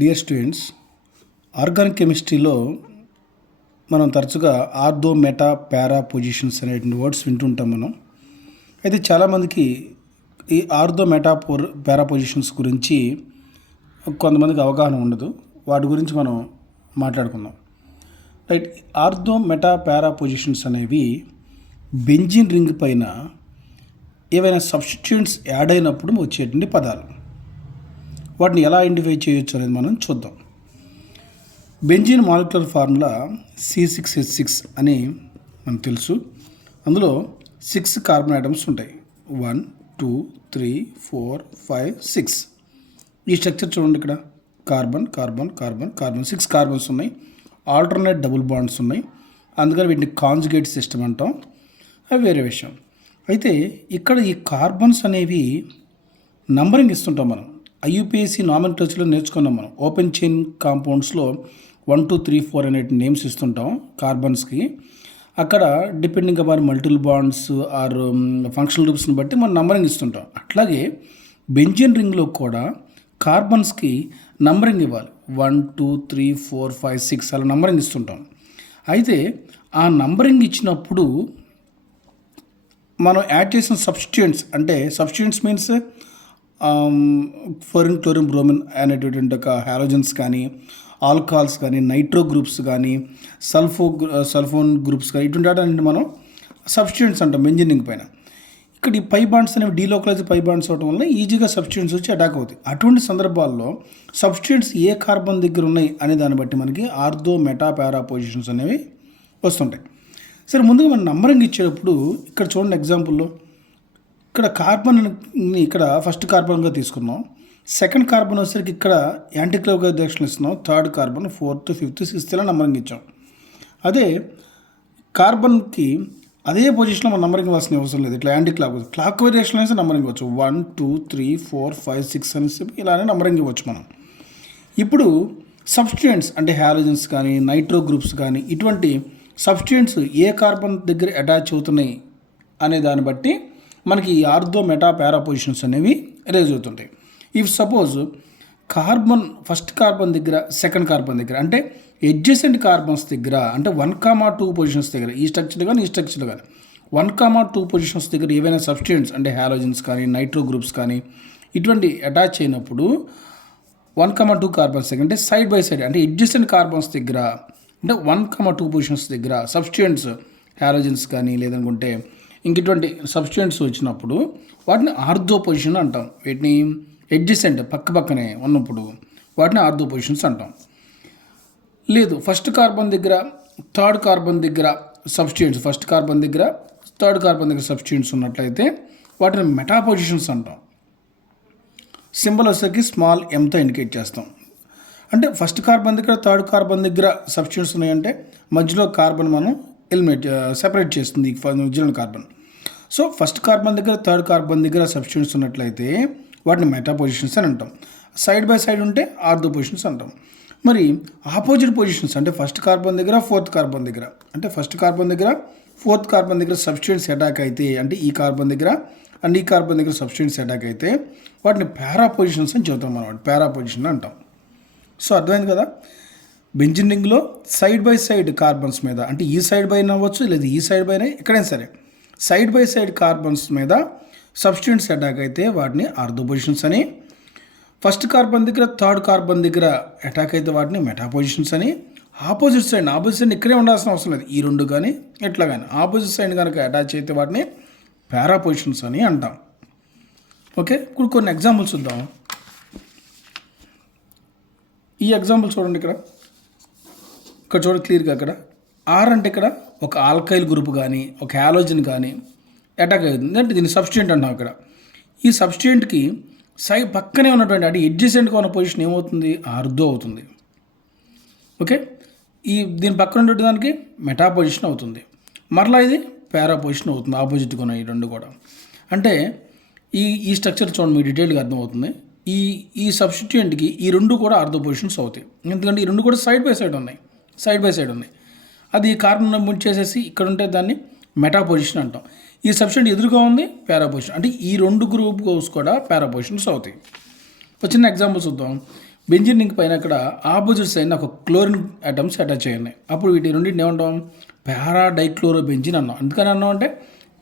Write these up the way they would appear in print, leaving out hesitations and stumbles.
Dear students, organic కెమిస్ట్రీలో మనం తరచుగా ఆర్థో మెటా పారా పొజిషన్స్ అనేటువంటి వర్డ్స్ వింటుంటాం మనం. అయితే చాలామందికి ఈ ఆర్థో మెటా పారా పొజిషన్స్ గురించి కొంతమందికి అవగాహన ఉండదు. వాటి గురించి మనం మాట్లాడుకుందాం. రైట్. ఆర్థో మెటా పారా పొజిషన్స్ అనేవి బెంజిన్ రింగ్ పైన ఏవైనా సబ్స్టిట్యూయెంట్స్ యాడ్ అయినప్పుడు వచ్చేటువంటి పదాలు. వాటిని ఎలా ఐడెంటిఫై చేయొచ్చు అనేది మనం చూద్దాం. బెంజిన్ మాలిక్యులర్ ఫార్ములా C6H6 అని మనకు తెలుసు. అందులో 6 కార్బన్ ఐటమ్స్ ఉంటాయి. 1 2 3 4 5 6. ఈ స్ట్రక్చర్ చూడండి. ఇక్కడ carbon carbon carbon carbon 6 carbons ఉన్నాయి. ఆల్టర్నేట్ డబుల్ బాండ్స్ ఉన్నాయి. అందుకని వీటిని కాంజుగేట్ సిస్టమ్ అంటాం. అవి వేరే విషయం. అయితే ఇక్కడ ఈ కార్బన్స్ అనేవి నంబరింగ్ ఇస్తుంటాం మనం. IUPAC నామెన్క్లేచర్లో నేర్చుకున్నాం మనం. ఓపెన్ చైన్ కాంపౌండ్స్లో 1 2 3 4 అనే నేమ్స్ ఇస్తుంటాం కార్బన్స్కి. అక్కడ depending upon multiple bonds or functional గ్రూప్స్ని బట్టి మనం నంబరింగ్ ఇస్తుంటాం. అట్లాగే బెంజిన్ రింగ్లో కూడా కార్బన్స్కి నంబరింగ్ ఇవ్వాలి. 1 2 3 4 5 6 అలా నంబరింగ్ ఇస్తుంటాం. అయితే ఆ నంబరింగ్ ఇచ్చినప్పుడు మనం యాడ్ చేసిన సబ్స్టిట్యూయెంట్స్, అంటే substituents means fluorine chlorine bromine అనేటటువంటి ఒక హాలోజన్స్ కానీ, ఆల్కహాల్స్ కానీ, నైట్రో గ్రూప్స్ కానీ, సల్ఫోన్ గ్రూప్స్ కానీ, ఇటువంటి వాటిని మనం సబ్స్టిట్యూయెంట్స్ అంటాం బెంజిన్ రింగ్ పైన. ఇక్కడ ఈ పై బాండ్స్ అనేవి డీలోకలైజ్ పై బాండ్స్ అవడం వల్ల ఈజీగా సబ్స్టిట్యూయెంట్స్ వచ్చి అటాక్ అవుతాయి. అటువంటి సందర్భాల్లో సబ్స్టిట్యూయెంట్స్ ఏ కార్బన్ దగ్గర ఉన్నాయి అనే దాన్ని బట్టి మనకి ఆర్థో మెటా పారా పొజిషన్స్ అనేవి వస్తుంటాయి. సరే, ముందుగా మనం నంబరింగ్ ఇచ్చేటప్పుడు ఇక్కడ చూడండి. ఎగ్జాంపుల్లో ఇక్కడ కార్బన్ని ఇక్కడ ఫస్ట్ కార్బన్గా తీసుకున్నాం. సెకండ్ కార్బన్ వచ్చేసరికి ఇక్కడ యాంటీ క్లాక్ డైరెక్షన్ ఇస్తున్నాం. Third carbon, fourth, fifth, sixth ఇలా నంబరింగ్ ఇచ్చాం. అదే కార్బన్కి అదే పొజిషన్లో మనం నంబరింగ్ ఇవ్వాల్సిన అవసరం లేదు. ఇట్లా యాంటీ క్లాక్ డైరెక్షన్ వేసి నంబరింగ్ ఇవ్వచ్చు. 1 2 3 4 5 6 అని చెప్పి ఇలానే నంబరింగ్ ఇవ్వచ్చు మనం. ఇప్పుడు సబ్స్టిట్యూయెంట్స్ అంటే హాలోజన్స్ కానీ, నైట్రో గ్రూప్స్ కానీ, ఇటువంటి సబ్స్టిట్యూయెంట్స్ ఏ కార్బన్ దగ్గర అటాచ్ అవుతున్నాయి అనే దాన్ని బట్టి మనకి ఈ ఆర్థో మెటా పారా పొజిషన్స్ అనేవి రేజ్ అవుతుంటాయి. If suppose carbon first carbon దగ్గర, సెకండ్ కార్బన్ దగ్గర, అంటే ఎడ్జసెంట్ కార్బన్స్ దగ్గర, అంటే 1,2 పొజిషన్స్ దగ్గర, ఈ స్ట్రక్చర్ కానీ ఈ స్ట్రక్చర్ కానీ 1,2 పొజిషన్స్ దగ్గర ఏవైనా సబ్స్టిట్యూయెంట్స్ అంటే హాలోజన్స్ కానీ, నైట్రో గ్రూప్స్ కానీ ఇటువంటి అటాచ్ అయినప్పుడు 1,2 కార్బన్స్ దగ్గర, అంటే సైడ్ బై సైడ్, అంటే ఎడ్జసెంట్ కార్బన్స్ దగ్గర, అంటే 1,2 పొజిషన్స్ దగ్గర సబ్స్టిట్యూయెంట్స్ హాలోజన్స్ కానీ లేదనుకుంటే ఇంక సబ్స్టిట్యూయెంట్స్ వచ్చినప్పుడు వాటిని ఆర్థో పొజిషన్ అంటాం. వీటిని ఎడ్జసెంట్ పక్కనే ఉన్నప్పుడు వాటిని ఆర్థో పొజిషన్స్ అంటాం. లేదు, ఫస్ట్ కార్బన్ దగ్గర థర్డ్ కార్బన్ దగ్గర సబ్స్టిట్యూయెంట్స్, ఫస్ట్ కార్బన్ దగ్గర థర్డ్ కార్బన్ దగ్గర సబ్స్టిట్యూయెంట్స్ ఉన్నట్లయితే వాటిని మెటా పొజిషన్స్ అంటాం. సింబల్ వచ్చేసరికి స్మాల్ ఎంతో ఇండికేట్ చేస్తాం. అంటే ఫస్ట్ కార్బన్ దగ్గర థర్డ్ కార్బన్ దగ్గర సబ్స్టిట్యూయెంట్స్ ఉన్నాయంటే మధ్యలో కార్బన్ మనం సెపరేట్ చేస్తుంది original carbon. So first carbon దగ్గర థర్డ్ కార్బన్ దగ్గర సబ్స్టిట్యూయెంట్స్ ఉన్నట్లయితే వాటిని మెటా పొజిషన్స్ అని అంటాం. సైడ్ బై సైడ్ ఉంటే ఆర్థో పొజిషన్స్ అంటాం. మరి ఆపోజిట్ పొజిషన్స్ అంటే ఫస్ట్ కార్బన్ దగ్గర ఫోర్త్ కార్బన్ దగ్గర, అంటే ఫస్ట్ కార్బన్ దగ్గర ఫోర్త్ కార్బన్ దగ్గర సబ్స్టిట్యూయెంట్స్ అటాక్ అయితే, అంటే ఈ కార్బన్ దగ్గర అండ్ ఈ కార్బన్ దగ్గర సబ్స్టిట్యూయెంట్స్ అటాక్ అయితే వాటిని పారా పొజిషన్స్ అని చెబుతాం మనం. పారా పొజిషన్ అంటాం. సో అర్థమైంది కదా. బెంజిన్ రింగ్లో సైడ్ బై సైడ్ కార్బన్స్ మీద, అంటే ఈ సైడ్ బై అవ్వచ్చు లేదా ఈ సైడ్ బైన, ఎక్కడైనా సరే సైడ్ బై సైడ్ కార్బన్స్ మీద సబ్స్టిట్యూయెంట్స్ అటాక్ అయితే వాటిని ఆర్థో పొజిషన్స్ అని, ఫస్ట్ కార్బన్ దగ్గర థర్డ్ కార్బన్ దగ్గర అటాక్ అయితే వాటిని మెటా పొజిషన్స్ అని, ఆపోజిట్ సైడ్ ఇక్కడే ఉండాల్సిన అవసరం లేదు, ఈ రెండు కానీ ఎట్లా కానీ ఆపోజిట్ సైడ్ కనుక అటాచ్ అయితే వాటిని పారా పొజిషన్స్ అని అంటాం. ఓకే, ఇప్పుడు కొన్ని ఎగ్జాంపుల్స్ చూద్దాం. ఈ ఎగ్జాంపుల్ చూడండి. ఇక్కడ చూడండి క్లియర్గా. అక్కడ ఆర్ అంటే ఇక్కడ ఒక ఆల్కైల్ గ్రూప్ కానీ ఒక హాలోజన్ కానీ అటాక్ అవుతుంది, అంటే దీన్ని సబ్స్టిట్యూయెంట్ అంటాం. ఇక్కడ ఈ సబ్స్టిట్యూయెంట్కి పక్కనే ఉన్నటువంటి, అంటే ఎడ్జసెంట్గా ఉన్న పొజిషన్ ఏమవుతుంది, ఆర్థో అవుతుంది. ఓకే, దీని పక్కన ఉండే దానికి మెటా పొజిషన్ అవుతుంది. మరలా ఇది పారా పొజిషన్ అవుతుంది, ఆపోజిట్గా ఉన్నాయి ఈ రెండు కూడా. అంటే ఈ స్ట్రక్చర్ చూడండి, మీ డీటెయిల్గా అర్థమవుతుంది. ఈ సబ్స్టిట్యూయెంట్కి ఈ రెండు కూడా ఆర్థో పొజిషన్స్ అవుతాయి. ఎందుకంటే ఈ రెండు కూడా సైడ్ బై సైడ్ ఉన్నాయి. అది కార్బన్ ముందు చేసేసి ఇక్కడ ఉంటే దాన్ని మెటా పొజిషన్ అంటాం. ఈ సబ్స్టిట్యూయెంట్ ఎదురుగా ఉంది, పారా పొజిషన్, అంటే ఈ రెండు గ్రూప్స్ కూడా పారా పొజిషన్స్ అవుతాయి. ఒక చిన్న ఎగ్జాంపుల్ చూద్దాం. బెంజీన్ రింగ్ పైన ఇక్కడ ఆపోజిట్ సైడ్ ఒక క్లోరిన్ అటమ్స్ అటాచ్ అయ్యాయి. అప్పుడు వీటి రెండింటిని ఏమంటాం? పారా డైక్లోరోబెంజిన్ అన్నాం. ఎందుకని అన్నాం అంటే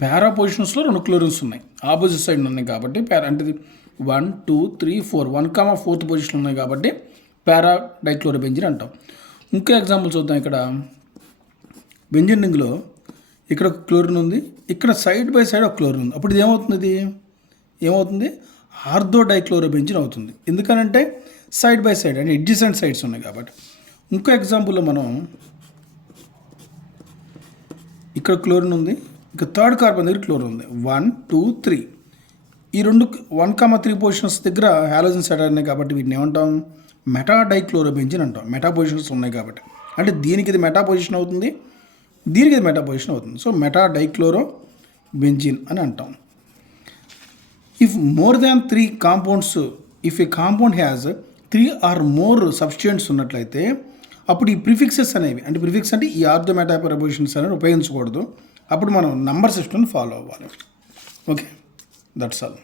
పారా పొజిషన్స్లో 2 క్లోరిన్స్ ఉన్నాయి, ఆపోజిట్ సైడ్ ఉన్నాయి కాబట్టి పారా అంటే 1 2 3 4 1,4th పొజిషన్ ఉన్నాయి కాబట్టి పారా డైక్లోరోబెంజిన్ అంటాం. ఇంకో ఎగ్జాంపుల్ చూద్దాం. ఇక్కడ బెంజీన్ రింగ్లో ఇక్కడ ఒక క్లోరిన్ ఉంది, ఇక్కడ సైడ్ బై సైడ్ ఒక క్లోరిన్ ఉంది. అప్పుడు ఇది ఏమవుతుంది? ఆర్థో డైక్లోరోబెంజిన్ అవుతుంది. ఎందుకనంటే సైడ్ బై సైడ్ అంటే ఎడ్జసెంట్ సైడ్స్ ఉన్నాయి కాబట్టి. ఇంకో ఎగ్జాంపుల్లో మనం ఇక్కడ క్లోరిన్ ఉంది, ఇక థర్డ్ కార్బన్ దగ్గర క్లోరిన్ ఉంది, 1 2 3. ఈ 1,3 పొజిషన్స్ దగ్గర హాలోజన్స్ యాడ్ అయినాయి కాబట్టి వీటిని ఏమంటాం? మెటా డైక్లోరోబెంజిన్ అంటాం. మెటా పొజిషన్స్ ఉన్నాయి కాబట్టి, అంటే దీనికి ఇది మెటా పొజిషన్ అవుతుంది, దీనికి ఇది మెటా పొజిషన్ అవుతుంది. సో మెటా డైక్లోరోబెంజిన్ అని అంటాం. If more than 3 compounds, if A compound has 3 or more substituents ఉన్నట్లయితే అప్పుడు ఈ ప్రిఫిక్సెస్ అనేవి, అంటే ప్రిఫిక్స్ అంటే ఈ ఆర్థో మెటా ప్రపోజిషన్స్ అనేవి ఉపయోగించకూడదు. అప్పుడు మనం నంబర్ సిస్టమ్ని ఫాలో అవ్వాలి. Okay, that's all.